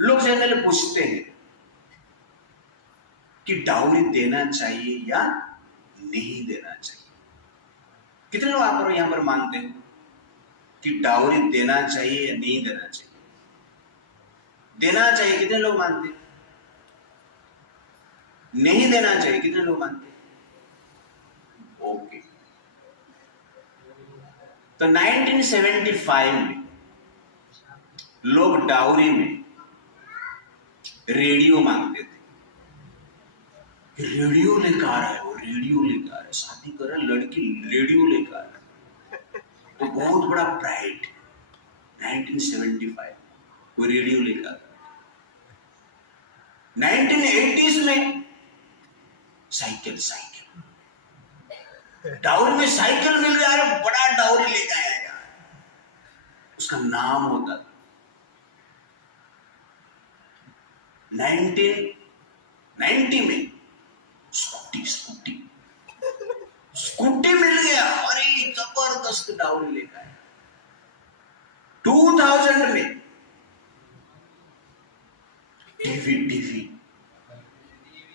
लोग जनरली पूछते हैं कि डाउरी देना चाहिए या नहीं देना चाहिए। कितने लोग आप यहां पर मानते हैं कि डाउरी देना चाहिए या नहीं देना चाहिए? देना चाहिए कितने लोग मानते हैं? नहीं देना चाहिए कितने लोग मानते हैं? ओके। तो 1975 में लोग डाउरी में रेडियो मांगते थे। रेडियो लेकर आ रहा है, वो रेडियो लेकर आ रहा है, शादी कर रहा है लड़की, रेडियो लेकर आ रहा है, तो बहुत बड़ा प्राइड। 1975 वो रेडियो लेकर आ रहा है। 1980s में साइकिल डाउरी में साइकिल मिल गया, अरे बड़ा डाउरी लेकर आया यार, उसका नाम होता था 1990 में स्कूटी मिल गया, अरे जबरदस्त डाउरी लेकर आया। 2000 में टीवी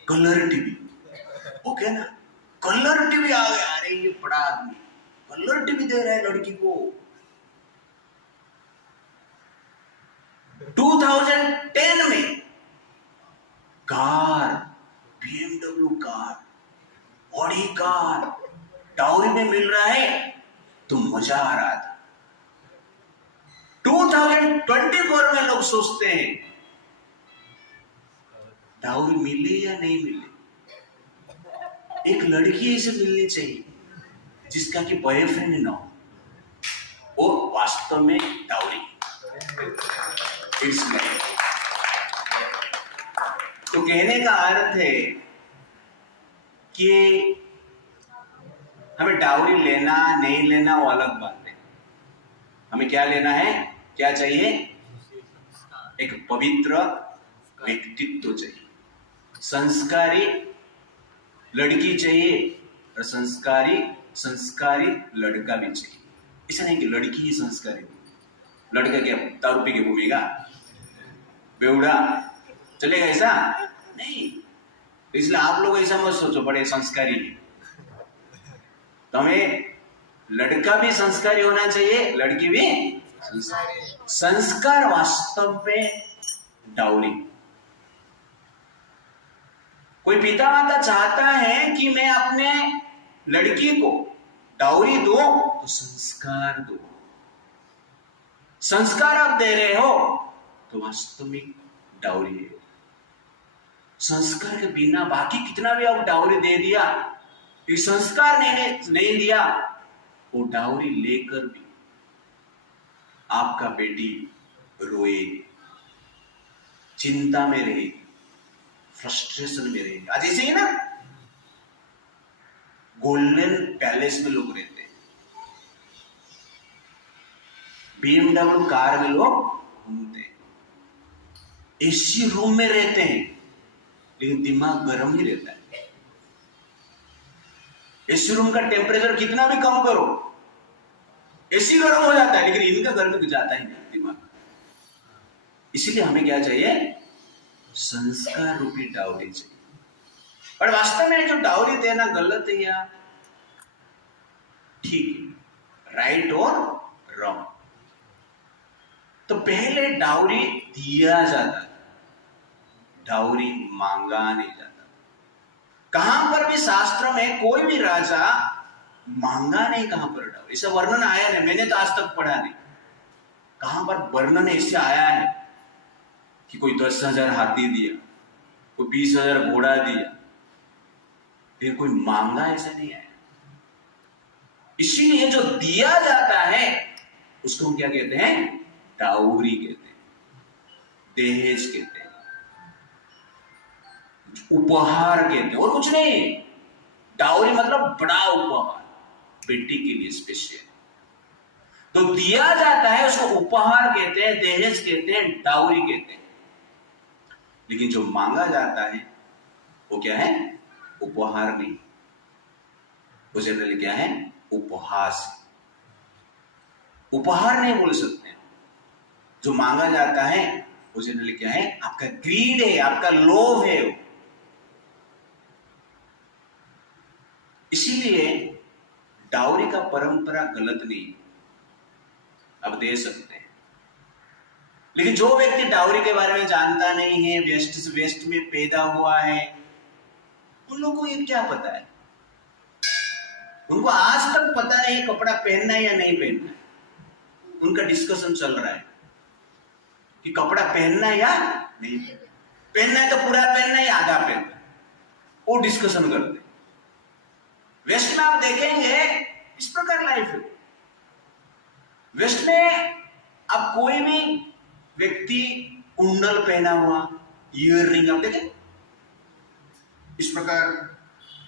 कलर टीवी, ओके ना, कलर टीवी आ गया, अरे ये बड़ा आदमी कलर टीवी दे रहा है लड़की को। 2010 में car, BMW car, Audi car dowry में मिल रहा है तो मजा आ रहा था। 2024 में लोग सोचते हैं डाउरी मिले या नहीं मिले। एक लड़की ऐसे मिलनी चाहिए जिसका कि बॉयफ्रेंड ना हो, वो वास्तव में डाउरी। तो कहने का अर्थ है कि हमें डाउरी लेना नहीं लेना वो अलग बात है। हमें क्या लेना है, क्या चाहिए? एक पवित्र व्यक्तित्व चाहिए, संस्कारी लड़की चाहिए और संस्कारी लड़का भी चाहिए। ऐसा नहीं कि लड़की ही संस्कारी, लड़का क्या दारू पी के घूमेगा, बेवड़ा चलेगा, ऐसा नहीं। इसलिए आप लोग ऐसा मत सोचो बड़े संस्कारी है। तो हमें लड़का भी संस्कारी होना चाहिए, लड़की भी संस्कार वास्तव में डाउरी। कोई पिता माता चाहता है कि मैं अपने लड़की को डाउरी दो तो संस्कार दो। संस्कार आप दे रहे हो तो वास्तविक डाउरी है। संस्कार के बिना बाकी कितना भी आप डाउरी दे दिया, ये संस्कार नहीं दिया, वो डाउरी लेकर भी आपका बेटी रोए, चिंता में रहेगी, फ्रस्ट्रेशन में रहेगी। आज ऐसे ही ना, गोल्डन पैलेस में लोग रहते हैं, BMW कार में लोग घूमते हैं, एसी रूम में रहते हैं, लेकिन दिमाग गर्म ही रहता है। एसी रूम का टेम्परेचर कितना भी कम करो, एसी गर्म हो जाता है, लेकिन इनका गर्म तो जाता ही नहीं दिमाग। इसीलिए हमें क्या चाहिए? संस्कार रूपी डाउरी चाहिए। और वास्तव में जो डाउरी देना गलत है या ठीक है, राइट और रॉन्ग? तो पहले डाउरी दिया जाता था, डाउरी मांगा नहीं जाता। कहां पर भी शास्त्र में कोई भी राजा मांगा नहीं, कहां पर डाउरी ऐसा वर्णन आया नहीं, मैंने तो आज तक पढ़ा नहीं। कहां पर वर्णन इससे आया है कि कोई 10,000 हाथी दिया, कोई 20,000 घोड़ा दिया, फिर कोई मांगा, ऐसा नहीं आया। इसीलिए जो दिया जाता है उसको हम क्या कहते हैं? डाउरी कहते हैं, दहेज कहते हैं, उपहार कहते हैं, और कुछ नहीं। डाउरी मतलब बड़ा उपहार, बेटी के लिए स्पेशल। तो दिया जाता है उसको उपहार कहते हैं, दहेज कहते हैं, डाउरी कहते हैं। लेकिन जो मांगा जाता है वो क्या है? उपहार नहीं, वो जनरली क्या है? उपहास। उपहार नहीं बोल सकते। जो मांगा जाता है वो जनरली क्या है, आपका ग्रीड है, आपका लोभ है। इसीलिए डाउरी का परंपरा गलत नहीं, अब दे सकते हैं। लेकिन जो व्यक्ति डाउरी के बारे में जानता नहीं है, वेस्ट में पैदा हुआ है, उन लोगों को ये क्या पता है? उनको आज तक पता नहीं कपड़ा पहनना है या नहीं पहनना है। उनका डिस्कशन चल रहा है कि कपड़ा पहनना है या नहीं पहनना है, तो पूरा पहनना है या आधा पहनना है, वो डिस्कशन करते हैं। वेस्ट में आप देखेंगे इस प्रकार लाइफ है। वेस्ट में आप कोई भी व्यक्ति कुंडल पहना हुआ, ईयर रिंग आप देखें, इस प्रकार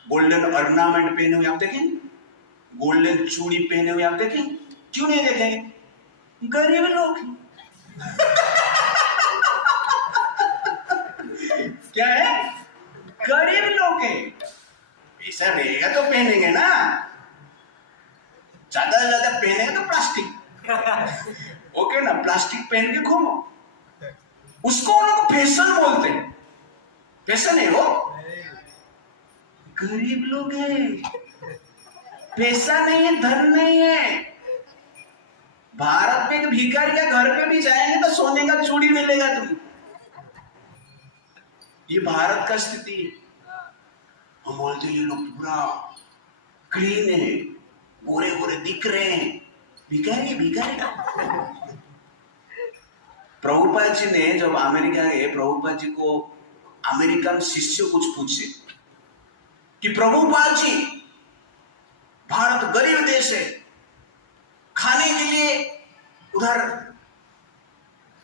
गोल्डन ऑर्नामेंट पहने हुए आप देखें, गोल्डन चूड़ी पहने हुए आप देखें, क्यों नहीं देखेंगे? गरीब लोग क्या है? गरीब लोग है। पैसा रहेगा तो पहनेंगे ना, ज्यादा से ज्यादा पहनेंगे तो प्लास्टिक ओके ना, प्लास्टिक पहन के घूमो, उसको लोग फैशन बोलते हैं। फैशन है वो? गरीब लोग है, पैसा नहीं है, धन नहीं है। भारत में एक भिखारी के घर पे भी जाएंगे तो सोने का चूड़ी मिलेगा तुम्हें। ये भारत का स्थिति है। हम बोलते ये लोग पूरा क्लीन है, गोरे गोरे दिख रहे हैं, भिखारी भिखारी। प्रभुपाद जी ने जब अमेरिका गए, प्रभुपाद जी को अमेरिकन शिष्य कुछ पूछे कि प्रभुपाद जी, भारत गरीब देश है, खाने के लिए उधर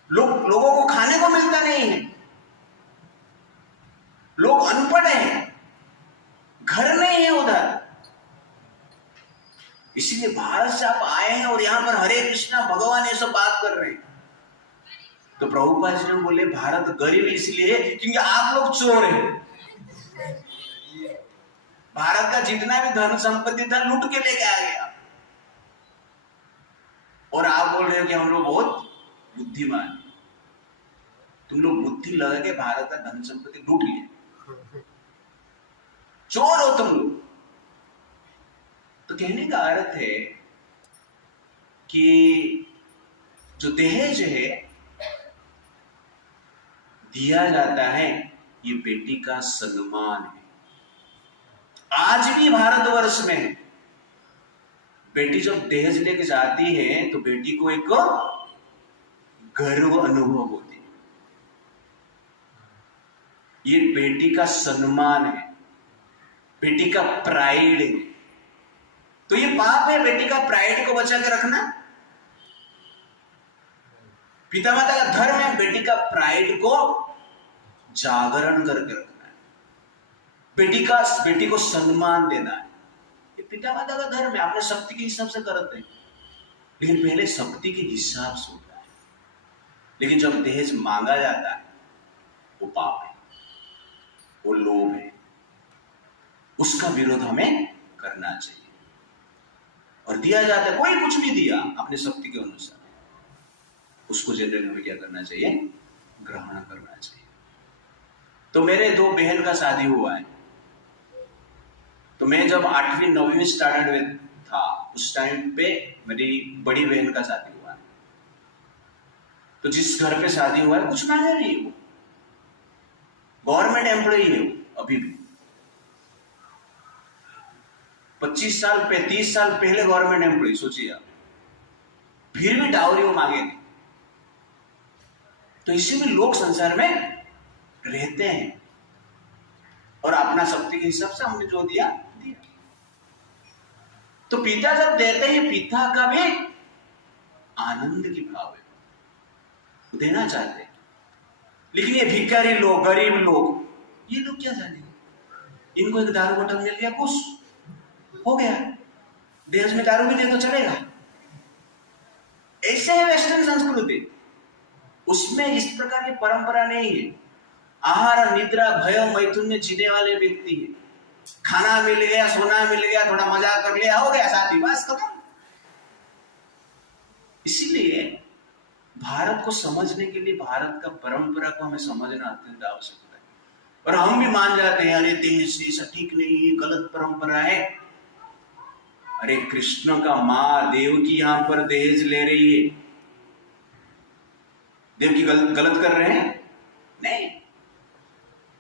लोगों को खाने को मिलता नहीं है, लोग अनपढ़ हैं, घर नहीं है उधर, इसीलिए भारत से आप आए हैं और यहां पर हरे कृष्णा भगवान ये सब बात कर रहे हैं। तो प्रभुपाद जी ने बोले भारत गरीब इसलिए क्योंकि आप लोग चोर हैं। भारत का जितना भी धन संपत्ति था लूट के लेके आ गया, और आप बोल रहे हो कि हम लोग बहुत बुद्धिमान हैं। तुम लोग बुद्धि लगा के भारत का धन संपत्ति लूट लिए, चोर हो तुम लोग। तो कहने का अर्थ है कि जो दहेज है दिया जाता है, ये बेटी का सम्मान है। आज भी भारतवर्ष में बेटी जब दहेज लेके जाती है तो बेटी को एक गर्व अनुभव होती है, ये बेटी का सम्मान है, बेटी का प्राइड है। तो ये पाप है बेटी का प्राइड को बचा के रखना? पिता माता का धर्म है बेटी का प्राइड को जागरण करके रखना है, बेटी को सम्मान देना है। ये पिता माता का धर्म है, आपने शक्ति के हिसाब से करते हैं, लेकिन पहले शक्ति के हिसाब से होता है। लेकिन जब दहेज मांगा जाता है वो पाप है, वो लोभ है, उसका विरोध हमें करना चाहिए। और दिया जाता है, कोई कुछ भी दिया अपने शक्ति के अनुसार, उसको जनरली हमें क्या करना चाहिए? ग्रहण करना चाहिए। तो मेरे 2 बहन का शादी हुआ है, तो मैं जब 8वीं 9वीं स्टैंडर्ड में था उस टाइम पे मेरी बड़ी बहन का शादी हुआ है। तो जिस घर पे शादी हुआ है कुछ मांगा नहीं, वो गवर्नमेंट एम्प्लॉई है वो अभी भी। 25 साल 30 साल पहले गवर्नमेंट एम्प्लॉई, सोचिए आप, फिर भी डाउरी वो मांगेंगे। तो इसी में लोग संसार में रहते हैं, और अपना शक्ति के हिसाब से हमने जो दिया। तो पिता जब देते हैं, पिता का भी आनंद की भाव है, वो देना चाहते हैं। लेकिन ये भिखारी लोग, गरीब लोग, ये लोग क्या जानेंगे? इनको एक दारू बोतल मिल गया, खुश हो गया, देश में दारू भी दे तो चलेगा। ऐसे है वेस्टर्न संस्कृति, उसमें इस प्रकार की परंपरा नहीं है। आहार निद्रा भय मैथुन में जीने वाले व्यक्ति है, खाना मिल गया, सोना मिल गया, थोड़ा मजा कर लिया, हो गया शादी, बस खत्म। इसीलिए भारत को समझने के लिए भारत का परंपरा को हमें समझना अत्यंत आवश्यक है। और हम भी मान जाते हैं, अरे देश ऐसा ठीक नहीं है, गलत परंपरा है। अरे कृष्ण का माँ देवकी यहां पर दहेज ले रही है, देवकी गलत कर रहे हैं? नहीं।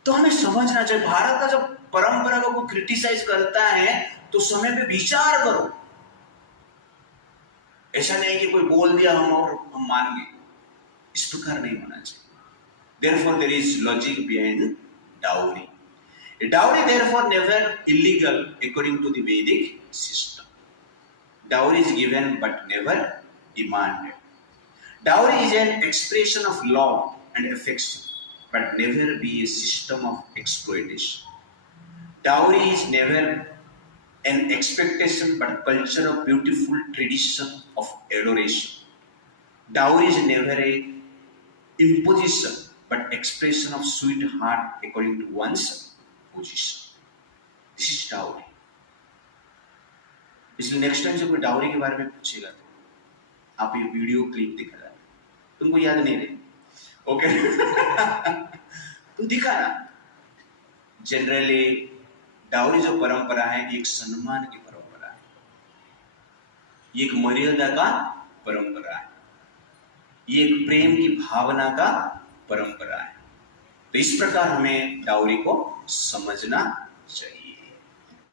तो हमें समझना चाहिए, भारत का जब परंपरा को क्रिटिसाइज करता है तो समय पे विचार करो। ऐसा नहीं कि कोई बोल दिया हम मान गए, इस प्रकार नहीं होना चाहिए। Therefore, there is logic behind dowry. A dowry, therefore, never illegal according to the Vedic system. Dowry is given but never demanded. Dowry is an expression of love and affection, but never be a system of exploitation. Dowry is never an expectation but culture of beautiful tradition of adoration. Dowry is never a imposition but expression of sweet heart according to one's position. This is dowry. इसलिए next time से कोई dowry के बारे में पूछेगा तो आप ये वीडियो क्लिप दिखा रहा है, तुमको याद नहीं रहे, ओके? तुम दिखा ना। जनरली डाउरी जो परंपरा है ये एक सम्मान की परंपरा है, ये एक मर्यादा का परंपरा है, ये एक प्रेम की भावना का परंपरा है। तो इस प्रकार हमें डाउरी को समझना चाहिए।